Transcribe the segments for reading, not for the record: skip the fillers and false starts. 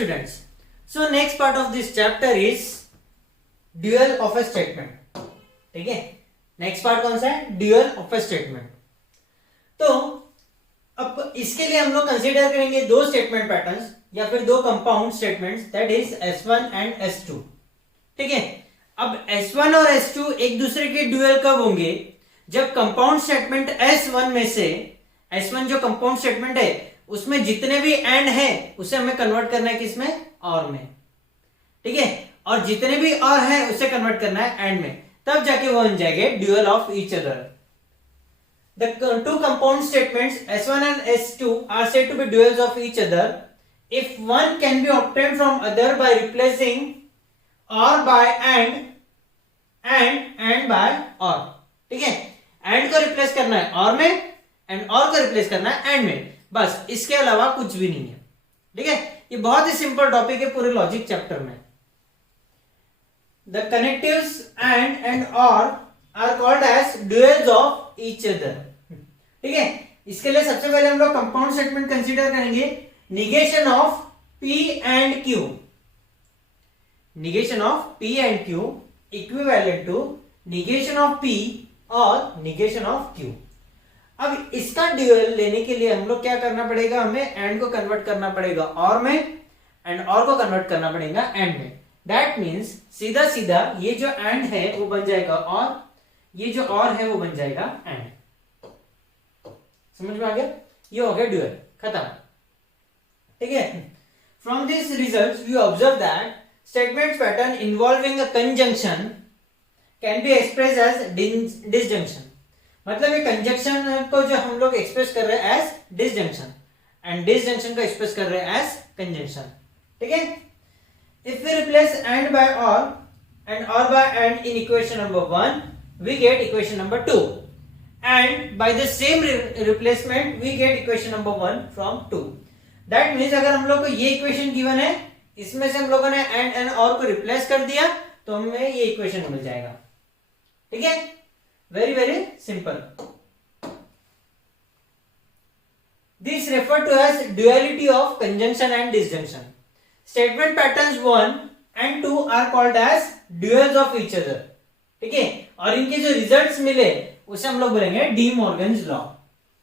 students, so next part of this chapter is dual of a statement. ठीक है, next part कौन सा है? Dual of A statement. तो अब इसके लिए हम लोग कंसीडर करेंगे दो स्टेटमेंट पैटर्न्स या फिर दो compound statements, that is S1 and S2. ठीक है, अब S1 और S2 एक दूसरे के ड्यूअल कब होंगे? जब कंपाउंड स्टेटमेंट S1 में से, S1 जो कंपाउंड स्टेटमेंट है उसमें जितने भी एंड है उसे हमें कन्वर्ट करना है किसमें? और में. ठीक है, और जितने भी और है उसे कन्वर्ट करना है एंड में, तब जाके वो बन जाएंगे dual of each other. The two compound statements S1 and S2 are said to be duals of each other if one can be obtained from other by replacing or by and by or. ठीक है, and को replace करना है और में, and और को replace करना है एंड में, बस इसके अलावा कुछ भी नहीं है. ठीक है, ये बहुत ही सिंपल टॉपिक है पूरे लॉजिक चैप्टर में. The connectives and or are called as duals of each other. ठीक है, इसके लिए सबसे पहले हम लोग कंपाउंड स्टेटमेंट कंसीडर करेंगे. Negation of P and Q, negation of P and Q equivalent to negation of P और निगेशन ऑफ Q. अब इसका ड्यूअल लेने के लिए हम लोग क्या करना पड़ेगा? हमें एंड को कन्वर्ट करना पड़ेगा और में, एंड और को कन्वर्ट करना पड़ेगा एंड में. दैट मीन्स सीधा सीधा ये जो एंड है वो बन जाएगा और, ये जो और है वो बन जाएगा एंड. समझ में आ गया? ये हो गया ड्यूअल, खत्म. ठीक है, from this result we observe that statement pattern involving a conjunction can be express as disjunction. मतलब ये कंजंक्शन को जो हम लोग एक्सप्रेस कर रहे हैं एज डिसजंक्शन, एंड डिसजंक्शन को एक्सप्रेस कर रहे हैं एज कंजंक्शन. ठीक है, if we replace and by and or by and in equation number 1, we get equation number 2, and by the same replacement we get equation number 1 from 2. that means अगर हम लोग को ये इक्वेशन गिवन है, इसमें से हम लोगों ने and or को रिप्लेस कर दिया तो हमें ये इक्वेशन मिल जाएगा. ठीक है, very very simple. This refer to as duality of conjunction and disjunction. Statement patterns 1 and 2 are called as duals of each other. ठीक है, और इनके जो रिजल्ट्स मिले उसे हम लोग बोलेंगे डी मॉर्गन्स लॉ.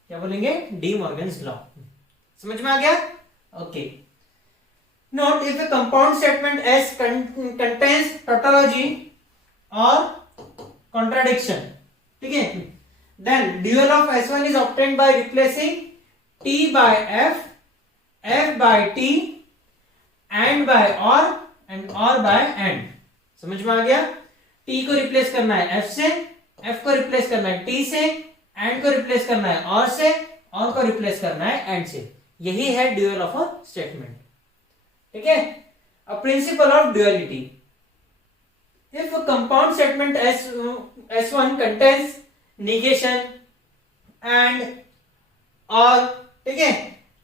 क्या बोलेंगे? D Morgan's law. समझ में आ गया? Okay. Note, if A compound statement S contains tautology or contradiction, ठीक है, then dual of S1 is obtained by replacing T by F, F by T, and by और, and और by and. समझ में आ गया? T को replace करना है F से, F को रिप्लेस करना है T से, एंड को रिप्लेस करना है और से, और को रिप्लेस करना है एंड से. यही है ड्यूअल ऑफ अ स्टेटमेंट. ठीक है, a principle of duality. If a compound statement S1 contains negation and और, ठीक है,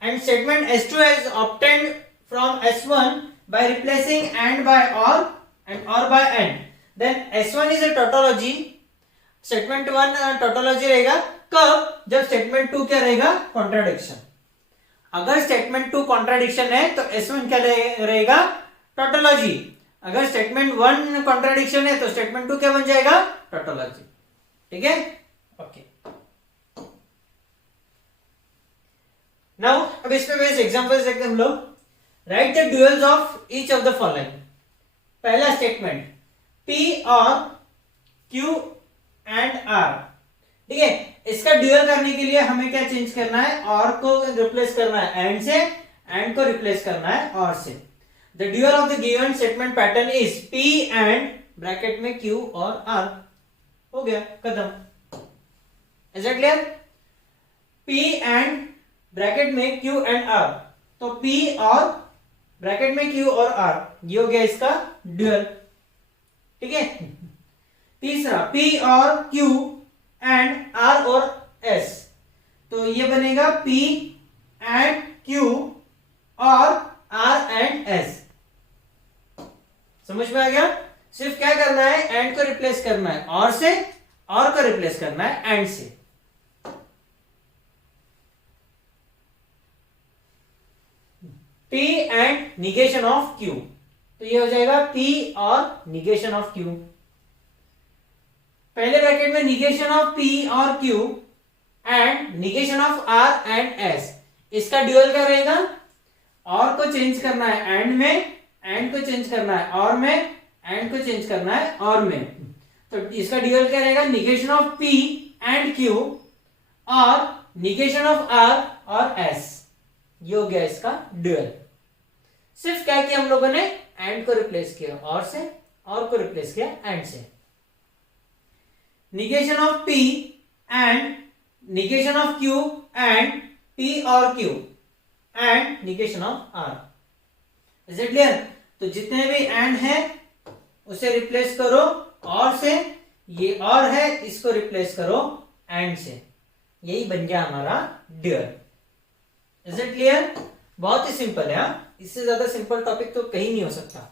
and statement S2 is obtained from S1 by replacing and by or and or by and, then S1 is a tautology. Statement 1 tautology रहेगा कब? जब statement 2 क्या रहेगा? Contradiction. अगर statement 2 contradiction है तो S1 क्या रहेगा? tautology. अगर स्टेटमेंट 1 कॉन्ट्राडिक्शन है तो स्टेटमेंट 2 क्या बन जाएगा? tautology. ठीक है, ओके. नाउ अब इस पे बेस एग्जांपल्स देखते हैं हम लोग. Write the duals of each of the following. पहला स्टेटमेंट P और Q and R. ठीक है, इसका ड्यूअल करने के लिए हमें क्या चेंज करना है? और को रिप्लेस करना है एंड से, एंड को रिप्लेस करना है और से. The dual of the given statement pattern is P and bracket में Q और R. हो गया, खत्म. Is that clear? P and bracket में Q and R, तो P और ब्रैकेट में Q और R, ये हो गया इसका ड्यूअल. ठीक है, तीसरा P और Q एंड R और S, तो ये बनेगा P एंड Q और R एंड S. समझ में आ गया? सिर्फ क्या करना है? एंड को रिप्लेस करना है और से, और को रिप्लेस करना है एंड से. P and negation of Q, तो ये हो जाएगा P और निगेशन ऑफ Q। पहले ब्रैकेट में निगेशन ऑफ P और Q and negation of R and S, इसका ड्यूअल क्या रहेगा? और को चेंज करना है एंड में, एंड को चेंज करना है और में, एंड को चेंज करना है और में, तो इसका ड्यूअल क्या रहेगा? Negation of P and Q और निगेशन ऑफ R और S, ये हो गया इसका ड्यूअल। सिर्फ क्या किया हम लोगों ने? एंड को रिप्लेस किया और से, और को रिप्लेस किया एंड से। Negation of P and negation of Q and P और Q and negation of R, is it clear? तो जितने भी एंड है उसे रिप्लेस करो और से, ये और है इसको रिप्लेस करो एंड से, यही बन गया हमारा ड्यूअल। Is it clear? बहुत ही सिंपल है, इससे ज्यादा सिंपल टॉपिक तो कहीं नहीं हो सकता।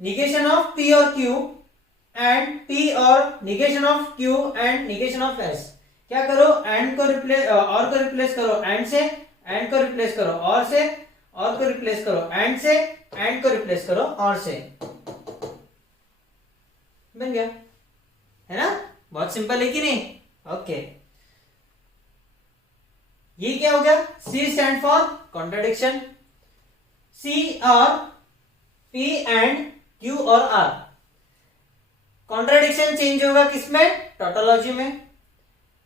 निगेशन ऑफ P और Q एंड P और negation of Q and negation of S, क्या करो? एंड को रिप्लेस, और को रिप्लेस करो एंड से, एंड को रिप्लेस करो और से, और को रिप्लेस करो एंड से, एंड को रिप्लेस करो और से, बन गया, है ना? बहुत सिंपल है कि नहीं? ओके, ये क्या हो गया? C stand for contradiction. C और P एंड Q और R, कॉन्ट्राडिक्शन चेंज होगा किसमें? टोटोलॉजी में,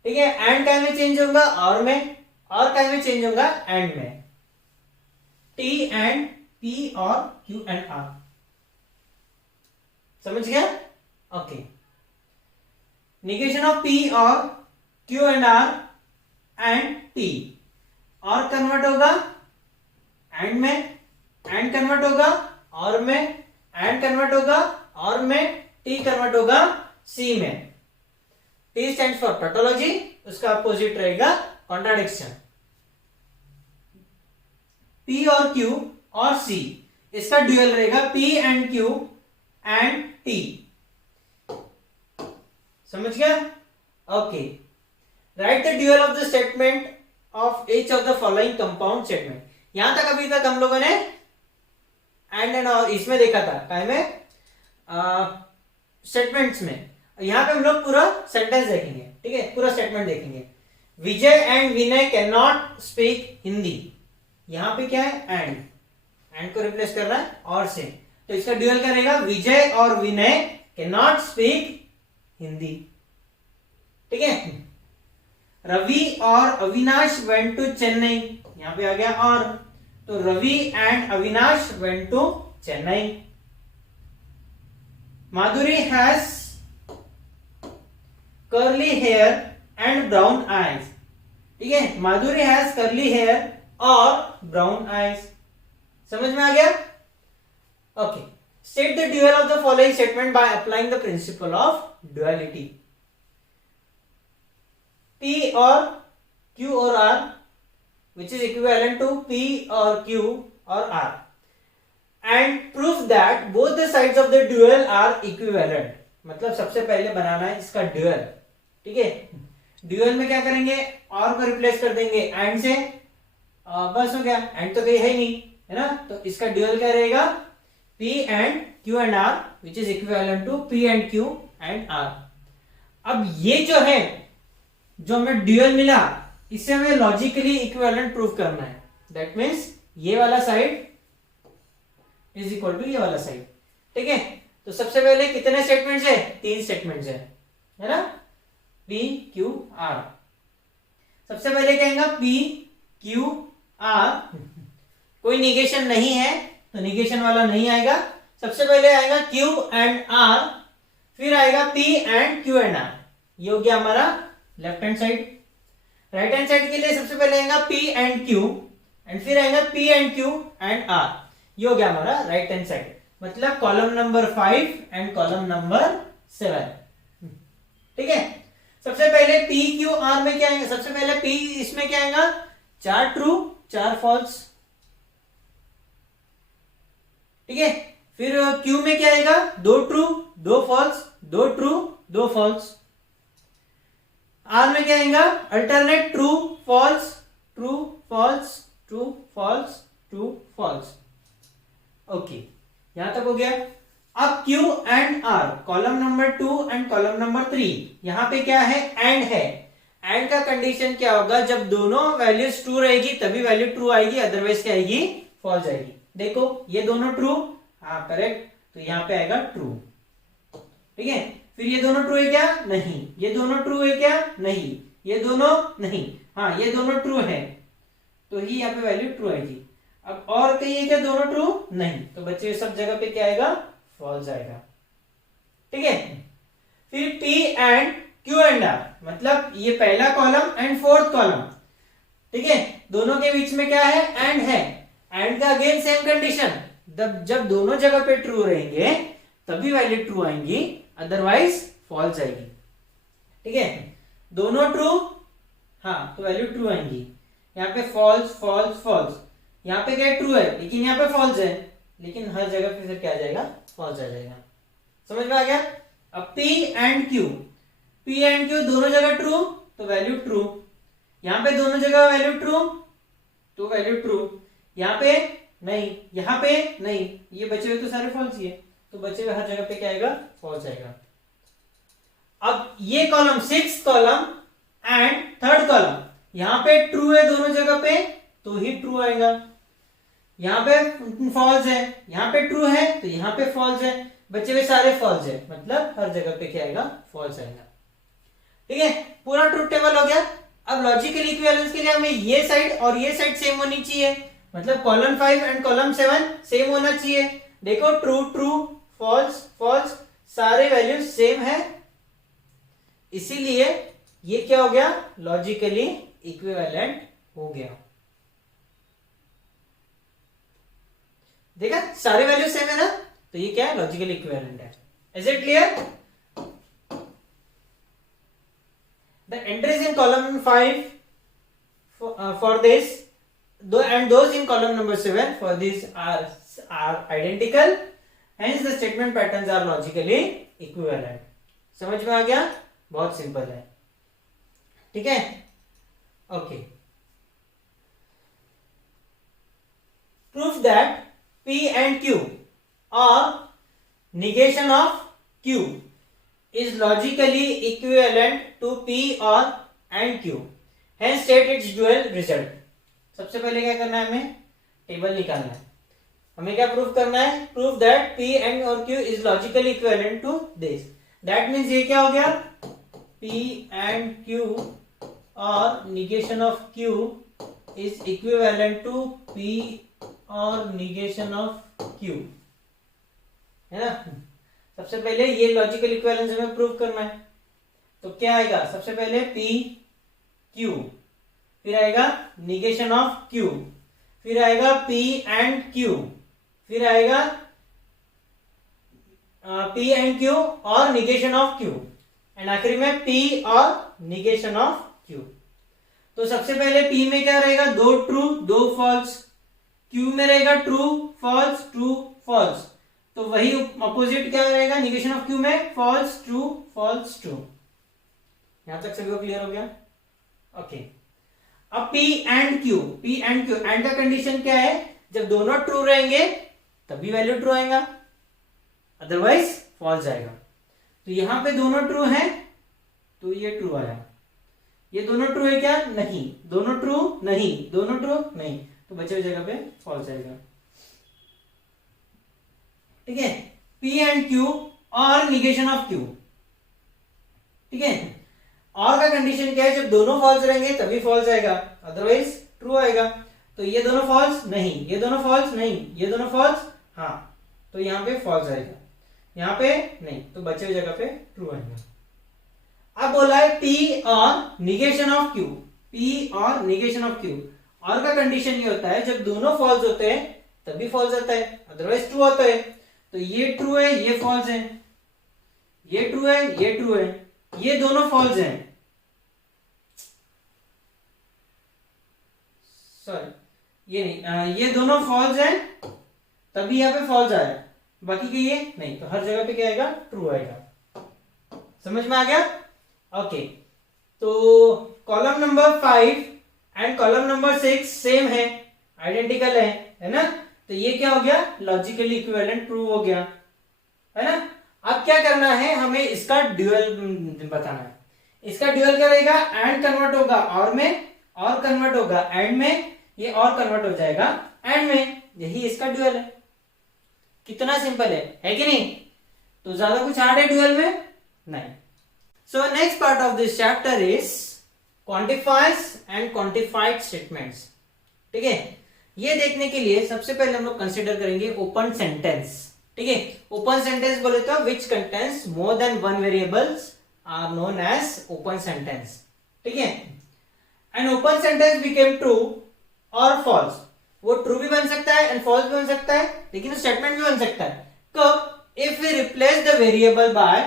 ठीक है? एंड काय में चेंज होगा? और में, और काय में चेंज होगा? एंड में। T एंड P और Q एंड R, समझ गया? ओके, निगेशन ऑफ P और Q and R and T, और कन्वर्ट होगा एंड में, एंड कन्वर्ट होगा और में, एंड कन्वर्ट होगा और में, T कन्वर्ट होगा C में। T स्टैंड फॉर टोटोलॉजी, उसका अपोजिट रहेगा कॉन्ट्राडिक्शन। P और Q और C, इसका ड्यूअल रहेगा P and Q and T, समझ गया? Okay, right the dual of the statement of each of the following compound statement. यहां तक अभी तक हम लोगों ने एंड और इसमें देखा था, काय में? स्टेटमेंट्स में। यहां पे हम लोग पूरा सेंटेंस देखेंगे, ठीक है? पूरा स्टेटमेंट देखेंगे। Vijay and Vinay can not speak Hindi, यहां पे क्या है? एंड को रिप्लेस कर रहा है और से, तो इसका ड्यूअल क्या रहेगा? विजय और विनय कैन नॉट स्पीक हिंदी, ठीक है? रवि और अविनाश वेंट टू चेन्नई, यहां पे आ गया और, तो Ravi and Avinash went to Chennai. Madhuri has curly hair and brown eyes, ठीक है? माधुरी हैज कर्ली हेयर और ब्राउन आईज, समझ में आ गया? Okay, state the dual of the following statement by applying the principle of duality. P और Q और R which is equivalent to P or Q or R and prove that both the sides of the dual are equivalent। मतलब सबसे पहले बनाना है इसका dual, ठीक है? Dual में क्या करेंगे? और को रिप्लेस कर देंगे एंड से, बस हो गया, एंड तो कहीं है नहीं, है ना? तो इसका ड्यूअल क्या रहेगा? P and Q and R which is equivalent to P and Q and R। अब ये जो है, जो हमें ड्यूअल मिला, इससे हमें लॉजिकली इक्विवेलेंट प्रूव करना है। दैट मीन्स ये वाला साइड इज इक्वल टू ये वाला साइड, ठीक है? तो सबसे पहले कितने स्टेटमेंट्स है? 3 स्टेटमेंट्स है ना? P Q R। सबसे पहले क्या आएगा? P Q R, कोई निगेशन नहीं है तो निगेशन वाला नहीं आएगा। सबसे पहले आएगा Q एंड R, फिर आएगा P and Q and R, ये हो गया हमारा left hand side. Right hand side के लिए सबसे पहले आएगा P एंड Q एंड फिर आएगा P and Q and R, ये हो गया हमारा राइट हैंड साइड। मतलब column number 5 and column number 7, ठीक है? सबसे पहले P Q R में क्या आएगा? सबसे पहले P इसमें क्या आएगा? 4 ट्रू 4 फॉल्स, ठीक है? फिर Q में क्या आएगा? 2 true 2 false, 2 true 2 false. R में क्या आएगा? Alternate true false true false true false. Okay, यहां तक हो गया। अब Q and R, column number 2 and column number 3, यहां पे क्या है, एंड है। एंड का कंडीशन क्या होगा, जब दोनों वैल्यूज ट्रू रहेगी तभी वैल्यू ट्रू आएगी, अदरवाइज क्या आएगी, फॉल्स आएगी। देखो ये दोनों ट्रू, हाँ करेक्ट, तो यहाँ पे आएगा ट्रू। ठीक है, फिर ये दोनों ट्रू है क्या, नहीं। ये दोनों ट्रू है क्या, नहीं। ये दोनों नहीं, हाँ ये दोनों ट्रू है, तो ही यहाँ पे वैल्यू ट्रू आएगी। अब और कहिए क्या दोनों ट्रू, नहीं, तो बच्चे सब जगह पे क्या आएगा, फॉल्स आएगा। ठीक है, फिर P and Q and R, मतलब ये पहला कॉलम एंड फोर्थ कॉलम। ठीक है, दोनों के बीच में क्या है, एंड है। एंड का अगेन सेम कंडीशन, जब दोनों जगह पे ट्रू रहेंगे तभी वैल्यू ट्रू आएंगी, अदरवाइज फॉल्स आएगी। ठीक है, दोनों ट्रू, हाँ तो वैल्यू ट्रू आएंगी। यहाँ पे फॉल्स फॉल्स फॉल्स, यहाँ पे क्या ट्रू है लेकिन यहाँ पे फॉल्स है, लेकिन हर जगह पे फिर क्या आ जाएगा, फॉल्स आ जाएगा। समझ में आ गया। अब P एंड Q दोनों जगह ट्रू, तो वैल्यू ट्रू। यहाँ पे दोनों जगह वैल्यू ट्रू, तो वैल्यू ट्रू। यहाँ पे नहीं, यहाँ पे नहीं, ये बचे हुए तो सारे फॉल्स ही है, तो बचे हुए हर जगह पे क्या आएगा, फॉल्स आएगा। अब ये column, 6th column and 3rd column, यहाँ पे ट्रू है दोनों जगह पे, तो ही ट्रू आएगा। यहाँ पे फॉल्स है, यहाँ पे ट्रू है, तो यहाँ पे फॉल्स है, बचे हुए सारे फॉल्स है, मतलब हर जगह पे क्या आएगा, फॉल्स आएगा। ठीक है, पूरा ट्रूथ टेबल हो गया। अब लॉजिकल इक्विवेलेंस के लिए हमें ये साइड और ये साइड सेम होनी चाहिए, मतलब कॉलम 5 एंड कॉलम 7 सेम होना चाहिए। देखो ट्रू ट्रू, फॉल्स फॉल्स, सारे वैल्यूज सेम है, इसीलिए ये क्या हो गया, लॉजिकली इक्विवेलेंट हो गया। देखा, सारे वैल्यू सेम है ना, तो ये क्या है, लॉजिकली इक्विवेलेंट है। Is it clear? The entries in column 5 for this and those in column number 7 for this are identical, hence the statement patterns are logically equivalent. समझ में आ गया, बहुत सिंपल है। ठीक है, okay. Prove that P and Q or negation of Q is logically equivalent to P or and Q, hence state its dual result. सबसे पहले क्या करना है, हमें टेबल निकालना है। हमें क्या प्रूफ करना है, प्रूफ दैट P and और Q is logically equivalent to this. That means ये क्या हो गया, P and Q और negation of Q is equivalent to P और negation of Q, है ना। सबसे पहले ये लॉजिकल इक्विवेलेंस हमें प्रूव करना है, तो क्या आएगा, सबसे पहले P Q, फिर आएगा निगेशन ऑफ Q, फिर आएगा P एंड Q, फिर आएगा P एंड Q और निगेशन ऑफ Q, एंड आखिरी में P और निगेशन ऑफ Q। तो सबसे पहले P में क्या रहेगा, दो ट्रू दो फॉल्स, Q में रहेगा ट्रू फॉल्स, तो वही अपोजिट क्या रहेगा, निगेशन ऑफ Q में फॉल्स ट्रू। यहां तक सभी को क्लियर हो गया, ओके। अब P एंड Q एंड का कंडीशन क्या है, जब दोनों ट्रू रहेंगे तभी वैल्यू ट्रू आएगा, अदरवाइज फॉल्स आएगा। तो यहां पे दोनों ट्रू हैं, तो ये ट्रू आया। ये दोनों ट्रू है क्या, नहीं। दोनों ट्रू नहीं, तो बचे हुई जगह पे फॉल्स आएगा। ठीक है, P एंड Q और निगेशन ऑफ Q। ठीक है, और का कंडीशन क्या है, जब दोनों फॉल्स रहेंगे तभी फॉल्स आएगा, अदरवाइज ट्रू आएगा। तो ये दोनों फॉल्स नहीं, ये दोनों फॉल्स नहीं, ये दोनों फॉल्स हाँ, तो यहाँ पे फॉल्स आएगा, यहाँ पे नहीं, तो बचे हुई जगह पे ट्रू आएगा। अब बोला है P और निगेशन ऑफ Q, P और निगेशन ऑफ Q। और का कंडीशन ये होता है, जब दोनों फॉल्स होते हैं तभी फॉल्स आता है, अदरवाइज ट्रू होता है। तो ये ट्रू है, ये फॉल्स है, ये ट्रू है, ये ट्रू है, ये दोनों फॉल्स हैं, सॉरी ये नहीं, ये दोनों फॉल्स हैं, तभी यहाँ पे फॉल्स आया, बाकी के ये नहीं, तो हर जगह पे क्या आएगा, ट्रू आएगा। समझ में आ गया, ओके। तो column number 5 and column number 6 same है, आइडेंटिकल है ना, तो ये क्या हो गया, लॉजिकली इक्विवेलेंट प्रूव हो गया, है ना। अब क्या करना है, हमें इसका ड्यूअल बताना है। इसका ड्यूअल क्या रहेगा, एंड कन्वर्ट होगा और में, और कन्वर्ट होगा एंड में, ये और कन्वर्ट हो जाएगा एंड में, यही इसका ड्यूअल है। कितना सिंपल है कि नहीं। तो ज्यादा कुछ हार्ड है ड्यूअल में नहीं। So next part of this chapter is quantifiers and quantified statements. ठीक है, ये देखने के लिए सबसे पहले हम लोग कंसिडर करेंगे ओपन सेंटेंस। ठीक है, ओपन सेंटेंस बोले तो which contains more than one variables are known as open sentence. ठीक है, and open sentence became true और फॉल्स। वो ट्रू भी बन सकता है एंड फॉल्स भी बन सकता है, लेकिन स्टेटमेंट भी बन सकता है कब, if we replace the variable by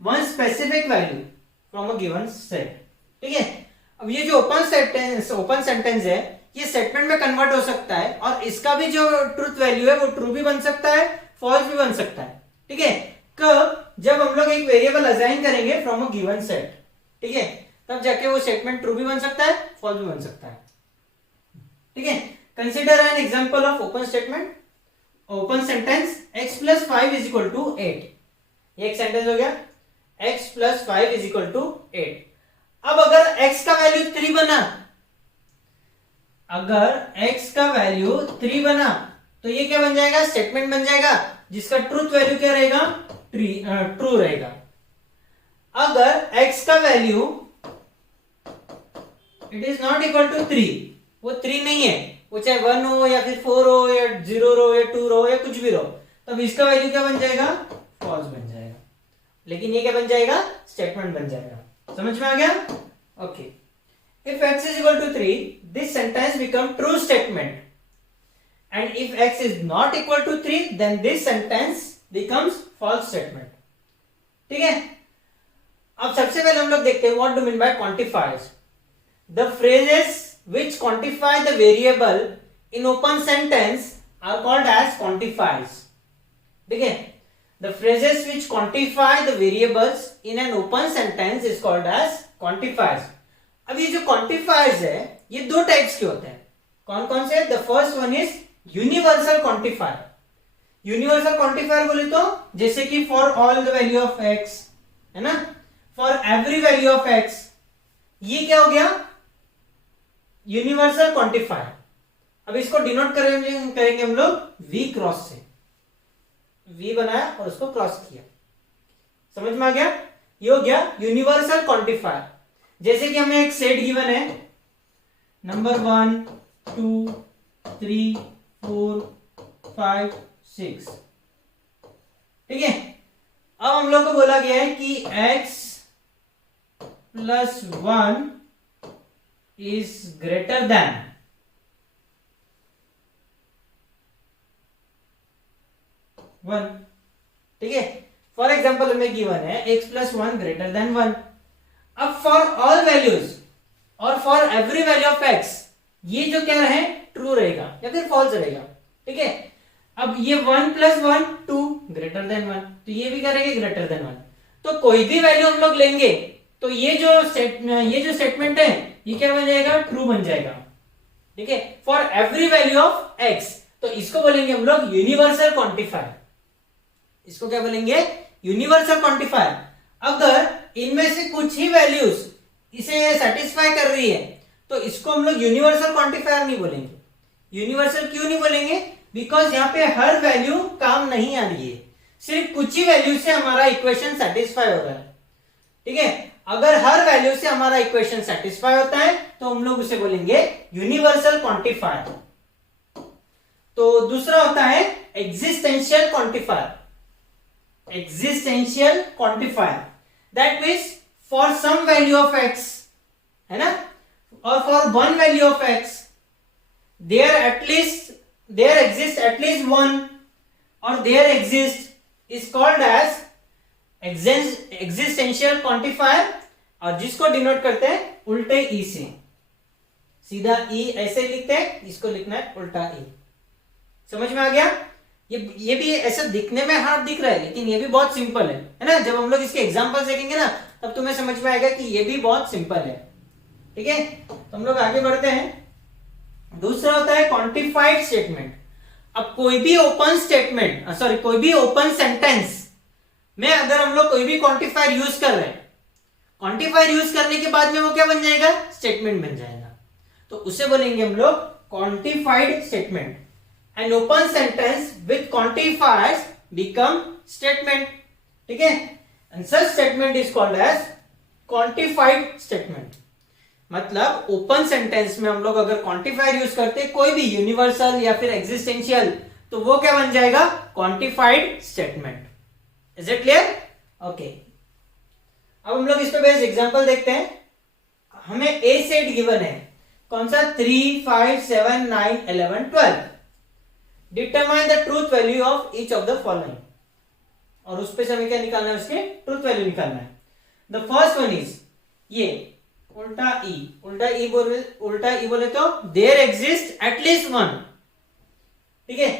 one specific value from a given set. ठीक है, अब ये जो ओपन सेंटेंस है ये स्टेटमेंट में कन्वर्ट हो सकता है, और इसका भी जो ट्रूथ वैल्यू है वो ट्रू भी बन सकता है, फॉल्स भी बन सकता है। ठीक है, कब, जब हम लोग एक वेरिएबल असाइन करेंगे फ्रॉम अ गिवन सेट। ठीक है, तब जाके वो स्टेटमेंट ट्रू भी बन सकता है, फॉल्स भी बन सकता है। ठीक है, consider an example of open statement, open sentence x plus 5 is equal to 8। ये एक सेंटेंस हो गया, x plus 5 is equal to 8। अब अगर x का वैल्यू 3 बना, अगर x का वैल्यू 3 बना तो ये क्या बन जाएगा, स्टेटमेंट बन जाएगा जिसका ट्रूथ वैल्यू क्या रहेगा, ट्रू रहेगा। अगर x का value it is not equal to 3, वो 3 नहीं है, वो चाहे 1 हो या फिर 4 हो या 0 हो या 2 हो या कुछ भी रहो, तब इसका वैल्यू क्या बन जाएगा, फॉल्स बन जाएगा। लेकिन ये क्या बन जाएगा, स्टेटमेंट बन जाएगा। समझ में आ गया। Okay, if x is equal to 3, this sentence become true statement, and if x is not equal to 3, then this sentence becomes false statement. ठीक है, अब सबसे पहले हम लोग देखते हैं what do mean by quantifiers. The phrases which quantify the variable in open sentence are called as quantifiers. ठीक है, the phrases which quantify the variables in an open sentence is called as quantifiers. अब ये जो quantifiers है ये दो types के होते हैं। कौन कौन से, the first one is universal quantifier. Universal quantifier बोले तो जैसे कि for all the value of x, है ना, for every value of x, ये क्या हो गया, यूनिवर्सल क्वांटिफायर। अब इसको डिनोट करेंगे हम लोग v क्रॉस से, v बनाया और उसको क्रॉस किया। समझ में आ गया, ये हो गया यूनिवर्सल क्वांटिफायर। जैसे कि हमें एक सेट गिवन है, नंबर 1 2 3 4 5 6। ठीक है, अब हम लोग को बोला गया है कि x plus 1 is greater then 1। ठीक है, फॉर एग्जाम्पल हमें गिवन है x प्लस 1 ग्रेटर देन 1। अब फॉर ऑल वैल्यूज और for every value of x, ये जो क्या है, ट्रू रहेगा या फिर फॉल्स रहेगा। ठीक है, अब ये 1 प्लस 1 2 ग्रेटर देन 1, तो ये भी करेंगे ग्रेटर देन 1। तो कोई भी वैल्यू हम लोग लेंगे तो ये जो स्टेटमेंट है ये क्या बन जाएगा, ट्रू बन जाएगा। ठीक है, for every value of x, तो इसको बोलेंगे हम लोग यूनिवर्सल क्वांटिफायर। इसको क्या बोलेंगे, यूनिवर्सल क्वांटिफायर। अगर इनमें से कुछ ही वैल्यूज इसे सेटिस्फाई कर रही है तो इसको हम लोग यूनिवर्सल क्वांटिफायर नहीं बोलेंगे। यूनिवर्सल क्यों नहीं बोलेंगे, बिकॉज यहाँ पे हर वैल्यू काम नहीं आ रही है, सिर्फ कुछ ही वैल्यू से हमारा इक्वेशन सेटिस्फाई हो रहा है। ठीक है, अगर हर वैल्यू से हमारा इक्वेशन सेटिस्फाई होता है तो हम लोग उसे बोलेंगे यूनिवर्सल क्वांटिफायर। तो दूसरा होता है existential quantifier. Existential quantifier, that means for some value of x, है ना, और for one value of x there exist at least one, और there exist is called as existential quantifier, और जिसको डिनोट करते हैं उल्टे ई से। सीधा ई ऐसे लिखते हैं, इसको लिखना है उल्टा ई। समझ में आ गया। ये भी ऐसा दिखने में हार्ड दिख रहा है, लेकिन ये भी बहुत सिंपल है ना। जब हम लोग इसके एग्जांपल देखेंगे ना तब तुम्हें समझ में आएगा कि ये भी बहुत सिंपल है। ठीक है, तो हम लोग आगे बढ़ते हैं। दूसरा होता है क्वांटिफाइड स्टेटमेंट। अब कोई भी ओपन स्टेटमेंट कोई भी ओपन सेंटेंस में अगर हम लोग कोई भी क्वांटिफायर यूज कर रहे हैं, क्वांटिफायर यूज करने के बाद में वो क्या बन जाएगा, स्टेटमेंट बन जाएगा। तो उसे बोलेंगे हम लोग quantified statement. An open sentence with quantifiers become statement, ठीक है। And such statement is called as quantified statement. मतलब ओपन सेंटेंस में हम लोग अगर क्वांटिफायर यूज करते हैं कोई भी यूनिवर्सल या फिर एग्जिस्टेंशियल, तो वो क्या बन जाएगा, quantified statement. Is it clear? Okay, अब हम लोग इस पे बेस्ड एग्जांपल देखते हैं। हमें ए सेट गिवन है, कौन सा, 3, 5, 7, 9, 11, 12। Determine the truth value of each of the following. और उस पे से हमें क्या निकालना है, उसके ट्रूथ वैल्यू निकालना है। द फर्स्ट वन इज ये उल्टा ई बोले तो देयर एग्जिस्ट एटलीस्ट वन, ठीक है,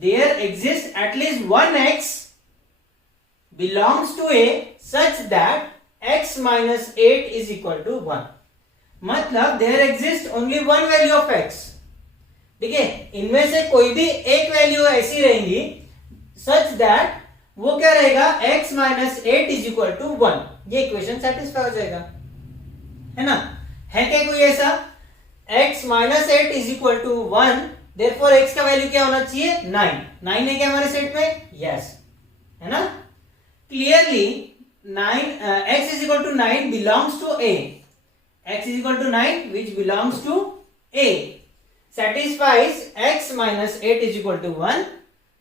there exist at least one X belongs to A such that x minus 8 is equal to 1। मतलब there exists only one value of x, ठीक है, इनमें से कोई भी एक वैल्यू ऐसी रहेंगी such that वो क्या रहेगा, x minus 8 is equal to 1। ये इक्वेशन सेटिस्फाई हो जाएगा, है ना। है क्या कोई ऐसा, x minus 8 is equal to 1, therefore x का वैल्यू क्या होना चाहिए, 9 है क्या हमारे सेट में, यस, है ना। Clearly 9 x is equal to 9 belongs to A, x is equal to 9 which belongs to A satisfies x minus 8 is equal to 1,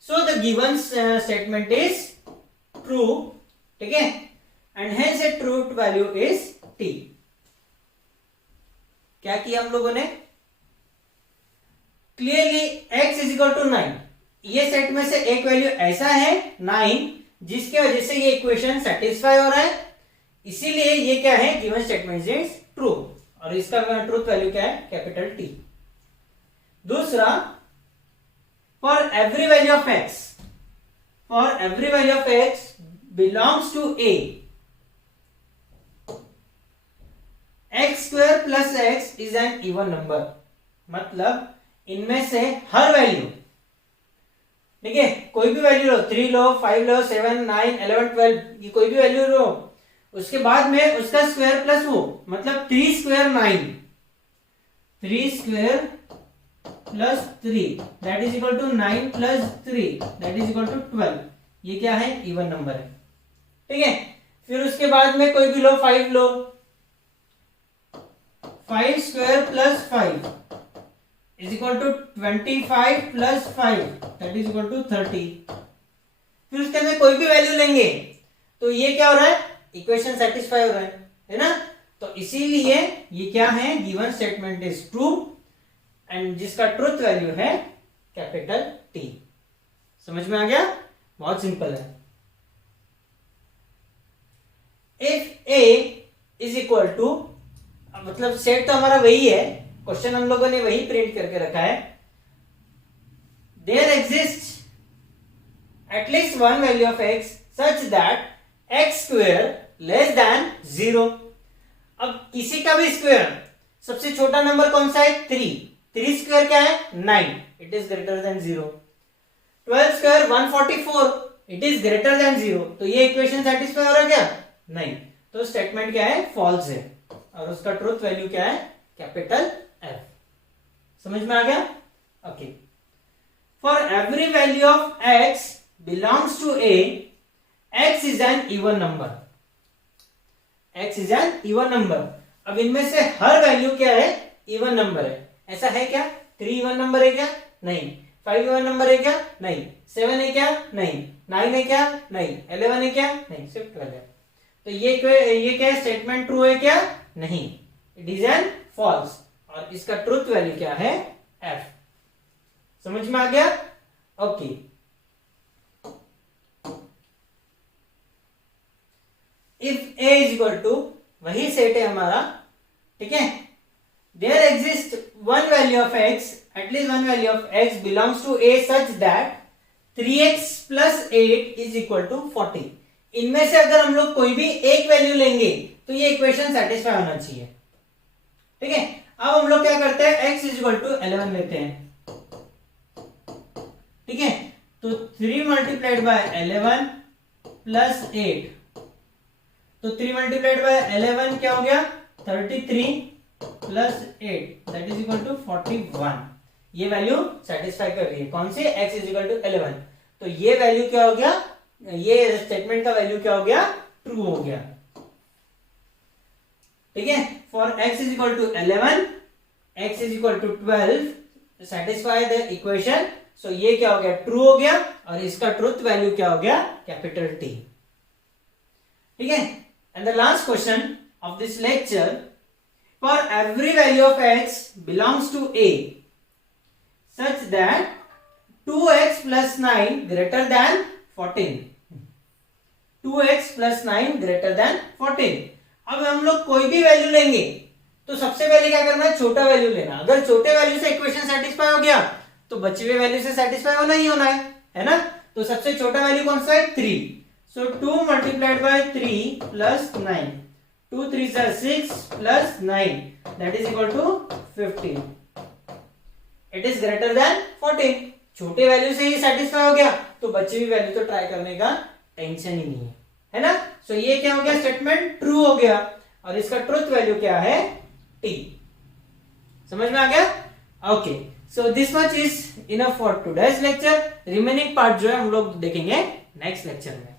so the given statement is true, ठीक है, and hence a truth value is t। क्या किया हम लोगों ने, clearly x is equal to 9, ये set में से एक वैल्यू ऐसा है 9 जिसकी वजह से ये इक्वेशन सेटिस्फाई हो रहा है, इसीलिए ये क्या है, गिवन स्टेटमेंट इज ट्रू, और इसका ट्रूथ वैल्यू क्या है, कैपिटल टी। दूसरा, for every value of X belongs to A, X square plus X is an even number. मतलब इनमें से हर वैल्यू, ठीक है, कोई भी वैल्यू लो, 3 लो, 5 लो, 7, 9, 11, 12, ये कोई भी वैल्यू लो, उसके बाद में उसका स्क्वायर प्लस वो, मतलब 3 square 9, 3 square plus 3 that is equal to 9 plus 3 that is equal to 12। ये क्या है, इवन नंबर है, ठीक है। फिर उसके बाद में कोई भी लो, 5 लो, 5 square plus 5 is equal to 25 plus 5 that is equal to 30। फिर उसके अंदर कोई भी वैल्यू लेंगे तो ये क्या हो रहा है, इक्वेशन सेटिस्फाई हो रहा है ना। तो इसीलिए ये क्या है, given statement is true and जिसका ट्रूथ वैल्यू है कैपिटल टी। समझ में आ गया, बहुत सिंपल है। If A is equal to, मतलब सेट तो हमारा वही है, क्वेश्चन हम लोगों ने वही प्रिंट करके रखा है। There exist at least one value of X such that X square less than 0। अब किसी का भी स्क्वायर, सबसे छोटा नंबर कौन सा है, 3 स्क्वायर क्या है, 9, it is greater then 0। 12 square 144, it is greater then 0। तो ये इक्वेशन सेटिस्फाई हो रहा है क्या, नहीं। तो स्टेटमेंट क्या है, फॉल्स है, और उसका ट्रूथ वैल्यू क्या है, कैपिटल F। समझ में आ गया, okay. For every value of x belongs to A, x is an even number, x is an even number. अब इनमें से हर वैल्यू क्या है, इवन नंबर है। ऐसा है क्या, 3 इवन नंबर है क्या, नहीं। 5 इवन नंबर है क्या, नहीं। 7 है क्या, नहीं। 9 है क्या, नहीं। 11 है क्या, नहीं, सिर्फ 12 है। तो ये क्या है, स्टेटमेंट ट्रू है क्या, नहीं, इट इज एन फॉल्स, और इसका ट्रूथ वैल्यू क्या है, f। समझ में आ गया, okay. If a is equal to, वही सेट है हमारा, ठीक है, there exist one value of x, at least one value of x belongs to a such that 3x plus 8 is equal to 40। इनमें से अगर हम लोग कोई भी एक वैल्यू लेंगे तो ये इक्वेशन सेटिस्फाई होना चाहिए, ठीक है। अब हम लोग क्या करते हैं, x इज इक्वल टू 11 लेते हैं, ठीक है। तो 3 मल्टीप्लाइड बाय 11 प्लस 8, तो 3 मल्टीप्लाइड बाय 11 क्या हो गया, 33 plus 8 that is equal to 41। ये वैल्यू सेटिस्फाई कर रही है, कौन सी, x इज इक्वल टू 11। तो ये वैल्यू क्या हो गया, ये स्टेटमेंट का वैल्यू क्या हो गया, ट्रू हो गया, ठीक है। For x is equal to 11, x is equal to 12, satisfy the equation. So ये क्या हो गया, ट्रू हो गया, और इसका ट्रूथ वैल्यू क्या हो गया, कैपिटल T, ठीक है। And the last question of this lecture, for every value of x belongs to a such that 2x plus 9 greater than 14, 2x plus 9 greater than 14। अब हम लोग कोई भी वैल्यू लेंगे तो सबसे पहले क्या करना है, छोटा वैल्यू लेना। अगर छोटे वैल्यू से इक्वेशन सेटिस्फाई हो गया तो बचे हुए वैल्यू से सेटिस्फाई होना ही होना है ना। तो सबसे छोटा वैल्यू कौन सा है, 3। So 2 multiplied by 3 plus 9, 2 3 6 plus 9 that is equal to 15। It is greater than 14। छोटे वैल्यू से ही सेटिस्फाई हो गया तो बची हुई वैल्यू तो ट्राई करने का टेंशन ही नहीं है ना। सो ये क्या हो गया, स्टेटमेंट ट्रू हो गया, और इसका ट्रुथ वैल्यू क्या है, T। समझ में आ गया, okay. So this much is enough for today's lecture. Remaining part जो है हम लोग देखेंगे नेक्स्ट लेक्चर में।